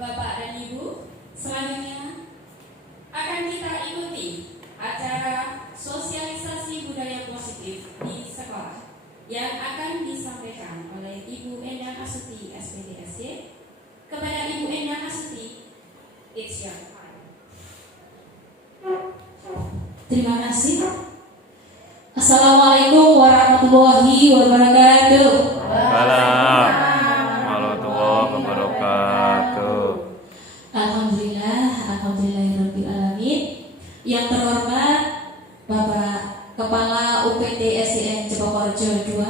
Bapak dan Ibu, selanjutnya akan kita ikuti acara sosialisasi budaya positif di sekolah yang akan disampaikan oleh Ibu Endang Astuti SPDSY. Kepada Ibu Endang Astuti, it's your time. Terima kasih. Assalamualaikum warahmatullahi wabarakatuh. Waalaikumsalam warahmatullahi wabarakatuh. Alhamdulillahirabbil alamin. Yang terhormat Bapak Kepala UPT SDN Cepokorjo II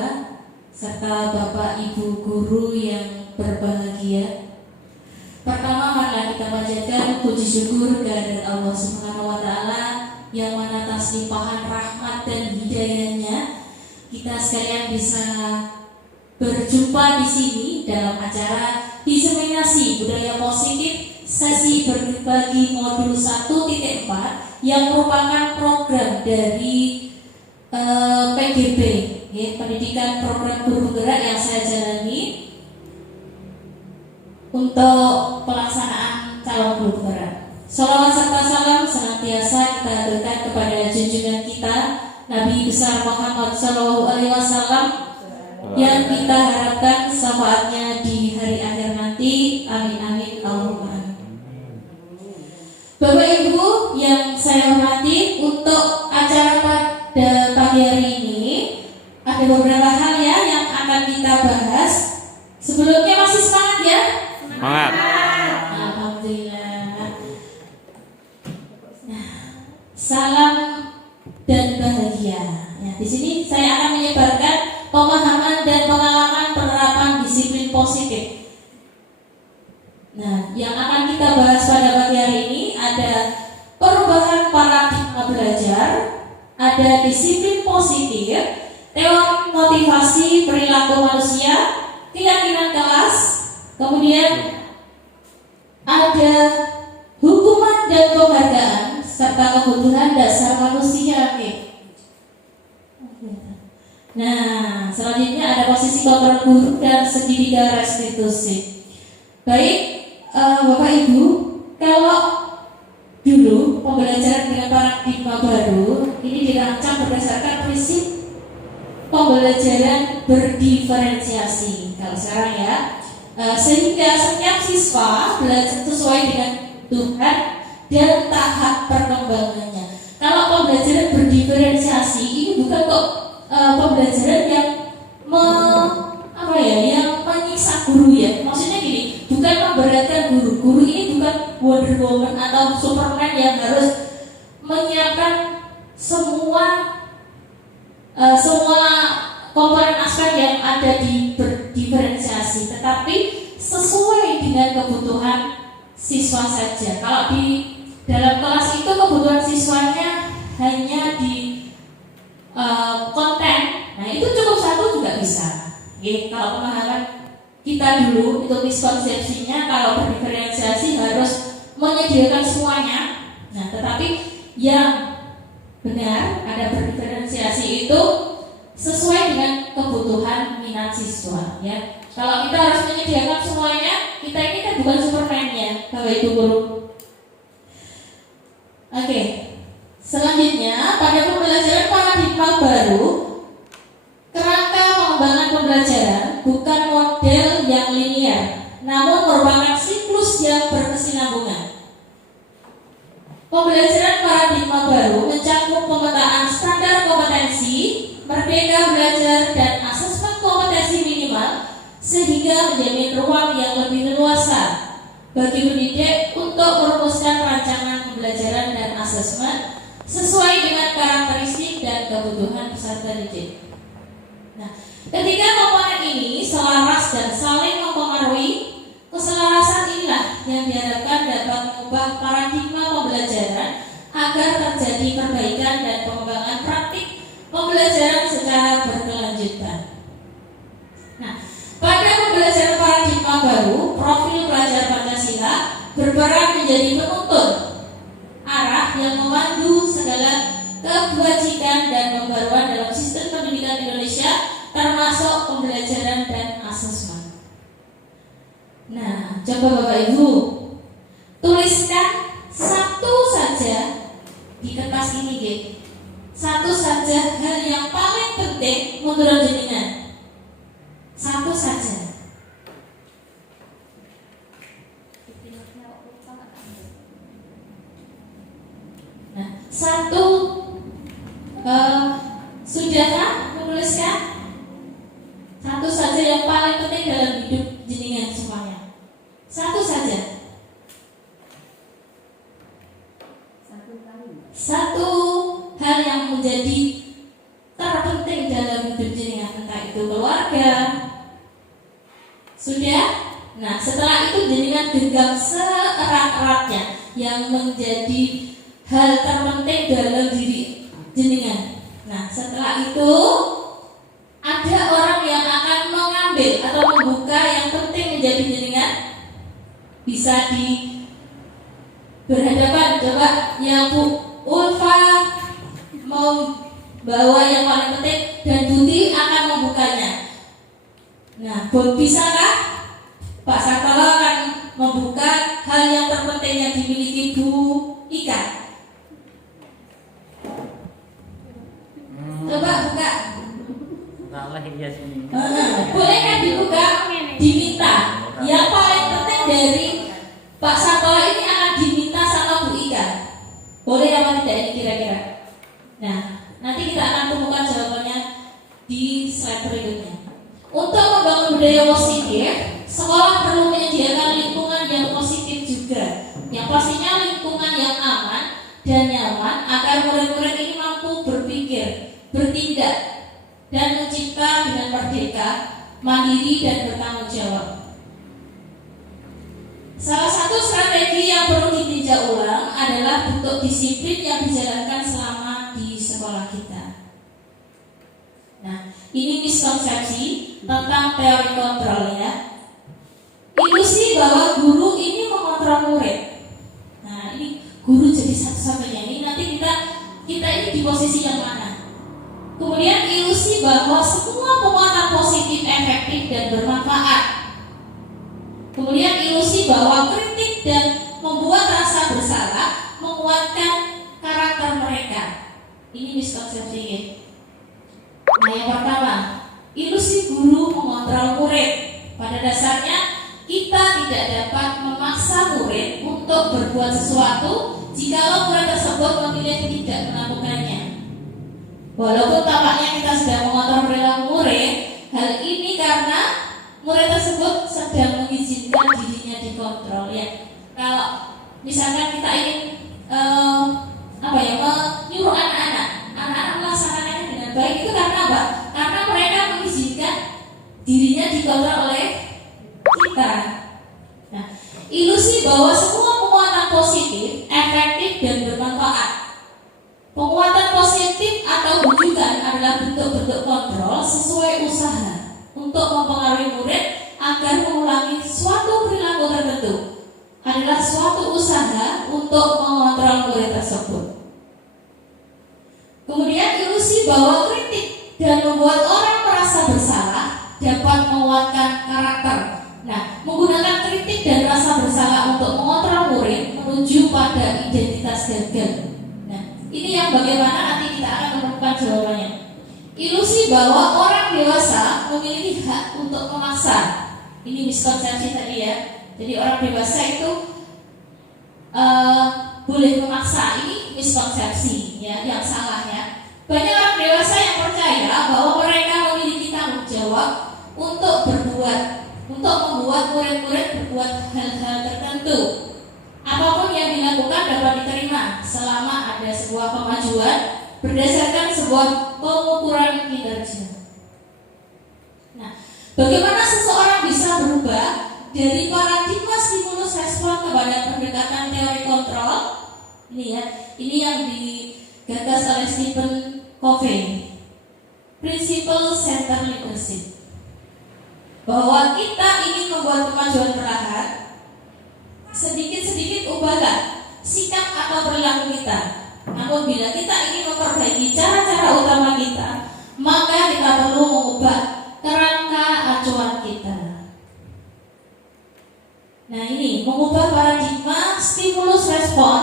serta Bapak Ibu guru yang berbahagia. Pertama, marilah kita panjatkan puji syukur kehadirat Allah Subhanahu wa taala yang mana atas limpahan rahmat dan hidayahnya kita sekalian bisa berjumpa di sini dalam acara diseminasi budaya positif sesi berbagi modul 1.4 yang merupakan program dari PGB, ya, Pendidikan Program Guru Penggerak yang saya jalani untuk pelaksanaan calon guru penggerak. Salawat serta salam senantiasa kita haturkan kepada junjungan kita Nabi besar Muhammad SAW yang kita harapkan syafaatnya di hari akhir nanti. Amin amin Allahumma amin. Bapak Ibu yang saya hormati, untuk acara pada pagi hari ini ada beberapa hal ya yang akan kita bahas. Sebelumnya masih semangat ya? Semangat. Alhamdulillah. Nah, salam dan bahagia. Ya, di sini saya akan menyebarkan pemahaman dan pengalaman penerapan disiplin positif. Nah, yang akan kita bahas pada pagi hari ini ada perubahan paradigma belajar, ada disiplin positif, teori motivasi perilaku manusia, keyakinan kelas, kemudian ada hukuman dan penghargaan serta kebutuhan dasar manusia. Nah, selanjutnya ada posisi kontrol guru dan segitiga restitusi. Baik, Bapak Ibu, kalau dulu pembelajaran dengan paradigma baru ini dirancang berdasarkan prinsip pembelajaran berdiferensiasi. Kalau sekarang ya, sehingga setiap siswa belajar sesuai dengan Tuhan dan tahap perkembangannya. Kalau pembelajaran berdiferensiasi ini bukan kok pembelajaran yang yang menyiksa guru ya. Maksudnya gini, bukan memberatkan guru. Guru ini bukan Wonder Woman atau Superman yang harus menyiapkan semua komponen aspek yang ada di berdiferensiasi, tetapi sesuai dengan kebutuhan siswa saja. Kalau di dalam kelas itu kebutuhan siswanya hanya di konten, nah itu cukup satu juga bisa. Ya, kalau pemahaman kita dulu itu miskonsepsinya kalau berdiferensiasi harus menyediakan semuanya. Nah, tetapi yang benar ada berdiferensiasi itu sesuai dengan kebutuhan minat siswa. Ya, kalau kita harus menyediakan semuanya, kita ini kan bukan Superman-nya, Bapak Ibu guru. Oke. Selanjutnya, pada pembelajaran paradigma baru, kerangka pengembangan pembelajaran bukan model yang linear, namun merupakan siklus yang berkesinambungan. Pembelajaran paradigma baru mencakup pemetaan standar kompetensi, merdeka belajar, dan asesmen kompetensi minimal, sehingga menjamin ruang yang lebih leluasa bagi pendidik untuk merumuskan rancangan pembelajaran dan asesmen sesuai dengan karakteristik dan kebutuhan peserta didik. Nah, ketika komponen ini selaras dan saling mempengaruhi, keselarasan inilah yang diharapkan dapat mengubah paradigma pembelajaran agar terjadi perbaikan dan pengembangan praktik pembelajaran secara berkelanjutan. Nah, pada pembelajaran paradigma baru, profil pelajar Pancasila berperan menjadi penuntun arah yang memandu segala kebajikan dan pembaruan dalam sistem pendidikan Indonesia, termasuk pembelajaran dan asesmen. Nah, coba Bapak Ibu menuliskan satu saja di kertas ini, gitu. Satu saja hal yang paling penting menurut jenengan. Satu saja. Nah, satu sudahkah menuliskan satu saja yang paling penting dalam hidup jenengan semuanya? Satu saja. Satu hal yang menjadi terpenting dalam hidup jenengan, entah itu keluarga. Sudah? Nah, setelah itu jenengan genggam seerat-eratnya yang menjadi hal terpenting dalam diri jenengan. Nah, setelah itu ada orang yang akan mengambil atau membuka yang penting menjadi jenengan. Bisa di berhadapan. Coba yang Bu Ulfa membawa yang paling penting dan Buti akan membukanya. Nah, bisakah Pak Sartono akan membuka hal yang terpenting yang dimiliki Bu Ika? Coba buka. Boleh kan dibuka? Diminta. Yang paling penting dari Pak Sartono ini akan diminta sama Bu Ika. Boleh apa tidak ini kira-kira? Nah, nanti kita akan temukan jawabannya di slide berikutnya. Untuk membangun budaya positif, sekolah perlu menyediakan lingkungan yang positif juga, yang pastinya lingkungan yang aman dan nyaman agar murid-murid ini mampu berpikir, bertindak, dan mencipta dengan merdeka, mandiri, dan bertanggung jawab. Salah satu strategi yang perlu ditinjau ulang adalah bentuk disiplin yang dijalankan selama di sekolah kita. Nah, ini miskonsepsi tentang teori kontrol ya. Ilusi bahwa guru ini mengontrol murid. Nah, ini guru jadi satu-satunya. Ini nanti kita ini di posisi yang mana? Kemudian ilusi bahwa semua penguatan positif efektif dan bermanfaat. Kemudian ilusi bahwa kritik dan membuat rasa bersalah menguatkan karakter mereka. Ini miskonsepsi. Nah, yang pertama, ilusi guru mengontrol murid. Pada dasarnya kita tidak dapat memaksa murid untuk berbuat sesuatu jika murid tersebut memilih tidak melakukannya. Walaupun tampaknya kita sedang mengontrol perilaku murid, hal ini karena murid tersebut sedang mengizinkan dirinya dikontrol ya. Kalau misalkan kita ingin menyuruh anak-anak melaksanakannya dengan baik, itu karena apa? Karena mereka mengizinkan dirinya dikontrol oleh kita. Nah, ilusi bahwa semua penguatan positif, efektif dan bermanfaat. Penguatan positif atau bujukan adalah bentuk-bentuk kontrol sesuai usaha untuk mempengaruhi murid agar mengulangi suatu perilaku tertentu. Adalah suatu usaha untuk mengontrol murid tersebut. Kemudian ilusi bahwa kritik dan membuat orang merasa bersalah dapat menguatkan karakter. Nah, menggunakan kritik dan rasa bersalah untuk mengontrol murid menuju pada identitas gagal. Nah, ini yang bagaimana nanti kita akan menemukan jawabannya. Ilusi bahwa orang dewasa memiliki hak untuk memaksa. Ini miskonsepsi tadi ya. Jadi orang dewasa itu boleh memaksa. Ini miskonsepsi ya, yang salah ya. Banyak orang dewasa yang percaya bahwa mereka memiliki tanggung jawab untuk membuat murid-murid berbuat hal-hal tertentu. Apapun yang dilakukan dapat diterima selama ada sebuah kemajuan berdasarkan sebuah pengukuran kinerja. Nah, bagaimana seseorang bisa berubah dari paradigma stimulus respon kepada pendekatan teori kontrol? Ini ya, ini yang digagas oleh Stephen Covey, Principle Center Leadership. Bahwa kita ingin membuat kemajuan perlahan, sedikit-sedikit ubahlah sikap atau perilaku kita. Namun bila kita ingin memperbaiki cara-cara utama kita, maka kita perlu mengubah kerangka acuan kita. Nah, ini mengubah mengubah paradigma stimulus respon,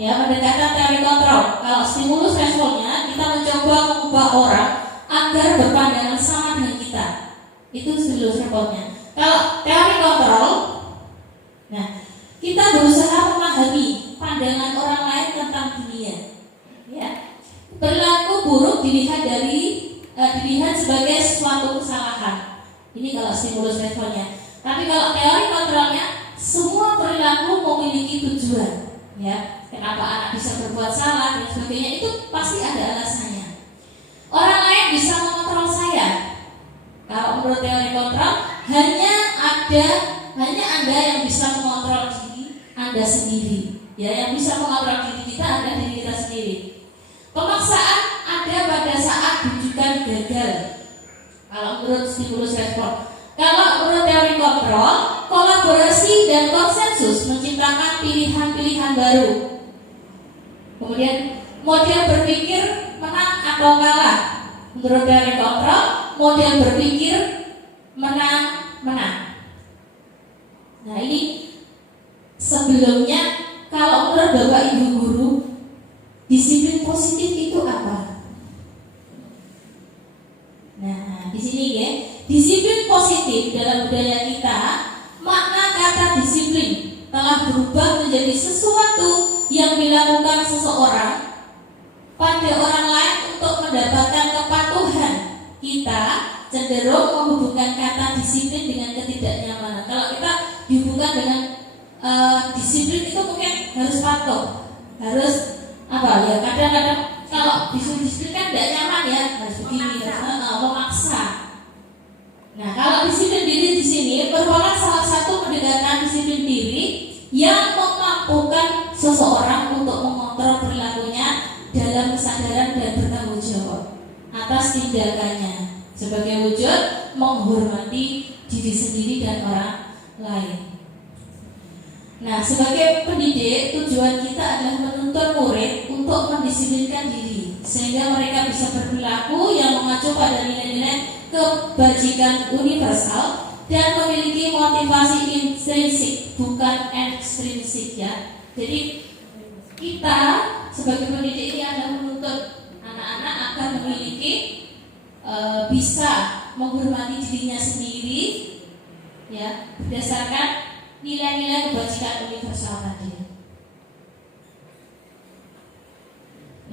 ya, pendekatan teori kontrol. Kalau stimulus responnya kita mencoba mengubah orang agar berpandangan sama dengan kita, itu stimulus responnya. Kalau teori kontrol, nah, kita berusaha memahami pandangan orang lain tentang dunia, ya. Perilaku buruk dilihat sebagai suatu kesalahan. Ini kalau stimulus responnya. Tapi kalau teori kontrolnya, semua perilaku memiliki tujuan, ya. Kenapa anak bisa berbuat salah dan sebagainya, itu pasti ada alasannya. Orang lain bisa mengontrol saya. Kalau menurut teori kontrol, hanya Anda yang bisa mengontrol diri Anda sendiri. Ya, yang bisa mengontrol diri kita adalah diri kita sendiri. Pemaksaan ada pada saat rujukan gagal. Kalau menurut stimulus respon. Kalau menurut teori kontrol, kolaborasi dan konsensus menciptakan pilihan-pilihan baru. Kemudian model berpikir menang atau kalah. Menurut teori kontrol, model berpikir menang. Nah, ini sebelumnya, kalau menurut Bapak Ibu guru, disiplin positif itu apa? Nah, di sini ya, disiplin positif dalam budaya kita, makna kata disiplin telah berubah menjadi sesuatu yang dilakukan seseorang pada orang lain untuk mendapatkan kepatuhan. Kita cenderung menghubungkan kata disiplin dengan ketidaknyamanan. Kalau kita dihubungkan dengan disiplin itu mungkin harus patuh, harus apa ya? Kadang-kadang kalau disuruh disiplin kan tidak nyaman ya, harus begini, harus memaksa. Nah, kalau disiplin diri di sini merupakan salah satu pendekatan disiplin diri yang memampukan seseorang untuk mengontrol perilakunya dalam kesadaran dan bertanggung jawab atas tindakannya sebagai wujud menghormati diri sendiri dan orang lain. Nah, sebagai pendidik, tujuan kita adalah menuntun murid untuk mendisiplinkan diri sehingga mereka bisa berperilaku yang mengacu pada nilai-nilai kebajikan universal dan memiliki motivasi intrinsik bukan ekstrinsik, ya. Jadi kita sebagai pendidik ini adalah menuntut anak-anak agar memiliki bisa menghormati dirinya sendiri, ya, berdasarkan nilai-nilai kebajikan universal tadi.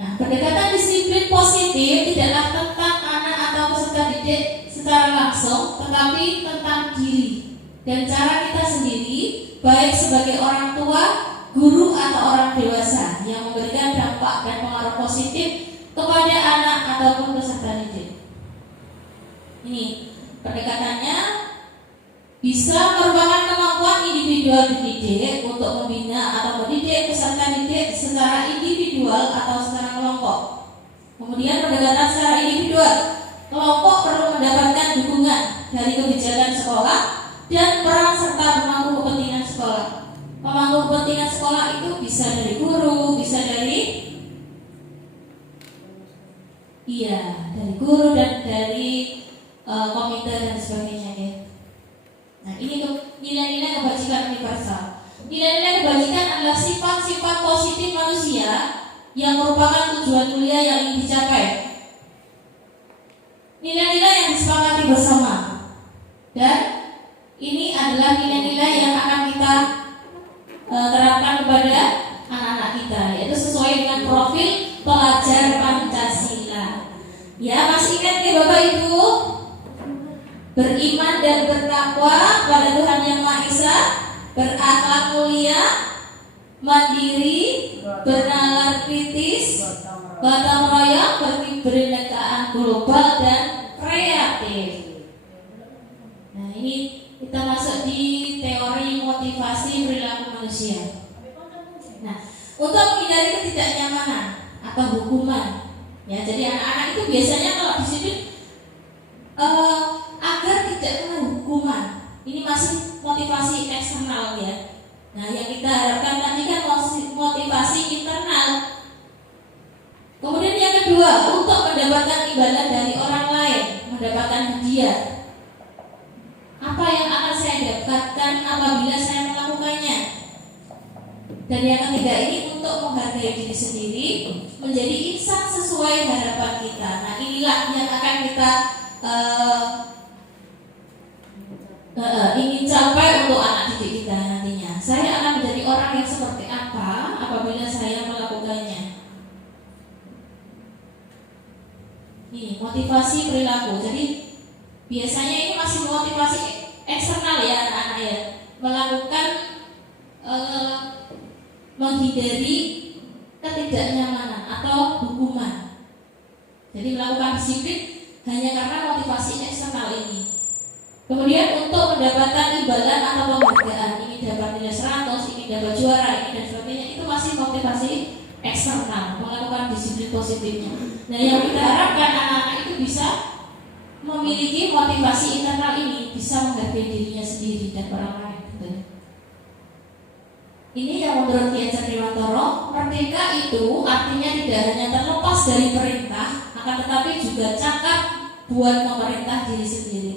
Nah, pendekatan disiplin positif tidaklah tentang anak atau peserta didik secara langsung, tetapi tentang diri dan cara kita sendiri, baik sebagai orang tua, guru atau orang dewasa yang memberikan dampak dan pengaruh positif kepada anak ataupun peserta didik. Ini pendekatannya bisa merupakan kemampuan individual dididik untuk membina atau mendidik peserta didik secara individual atau secara kelompok. Kemudian pendekatan secara individual, kelompok perlu mendapatkan dukungan dari kebijakan sekolah dan peran serta pemangku kepentingan sekolah. Pemangku kepentingan sekolah itu bisa dari guru, bisa dari guru dan dari komite dan sebagainya, ya. Nah, ini nilai-nilai kebajikan universal. Nilai-nilai kebajikan adalah sifat-sifat positif manusia yang merupakan tujuan mulia yang ingin dicapai. Nilai-nilai yang disepakati bersama. Dan ini adalah nilai-nilai yang akan kita terapkan kepada anak-anak kita, yaitu sesuai dengan profil pelajar Pancasila. Ya, masih ingat ya Bapak Ibu? Beriman dan bertakwa pada Tuhan Yang Maha Esa, berakhlak mulia, mandiri, bernalar kritis, gotong royong, berkebinekaan global dan kreatif. Nah, ini kita masuk di teori motivasi perilaku manusia. Nah, untuk menghindari ketidaknyamanan atau hukuman, ya, jadi anak-anak itu biasanya kalau disiplin agar tidak kena hukuman. Ini masih motivasi eksternal, ya. Nah, yang kita harapkan tadi kan motivasi internal. Kemudian yang kedua, untuk mendapatkan imbalan dari orang lain, mendapatkan hadiah. Apa yang akan saya dapatkan apabila saya melakukannya? Dan yang ketiga ini untuk menghargai diri sendiri, menjadi insan sesuai harapan kita. Nah, inilah yang akan kita ingin capai untuk anak didik kita nantinya. Saya akan menjadi orang yang seperti apa apabila saya melakukannya. Ini motivasi perilaku. Jadi biasanya ini masih motivasi eksternal ya anak-anak ya, melakukan menghindari ketidaknyamanan atau hukuman. Jadi melakukan disiplin hanya karena motivasi eksternal ini. Kemudian untuk mendapatkan imbalan atau penghargaan, ingin dapat nilai 100, ingin dapat juara, ini dan sebagainya, itu masih motivasi eksternal, melakukan disiplin positifnya. Nah, yang kita harapkan anak-anak itu bisa memiliki motivasi internal ini, bisa menghargai dirinya sendiri dan orang lain. Ini yang menurut Ki Hajar Dewantara, merdeka itu artinya tidak hanya terlepas dari perintah, akan tetapi juga cakap buat memerintah diri sendiri.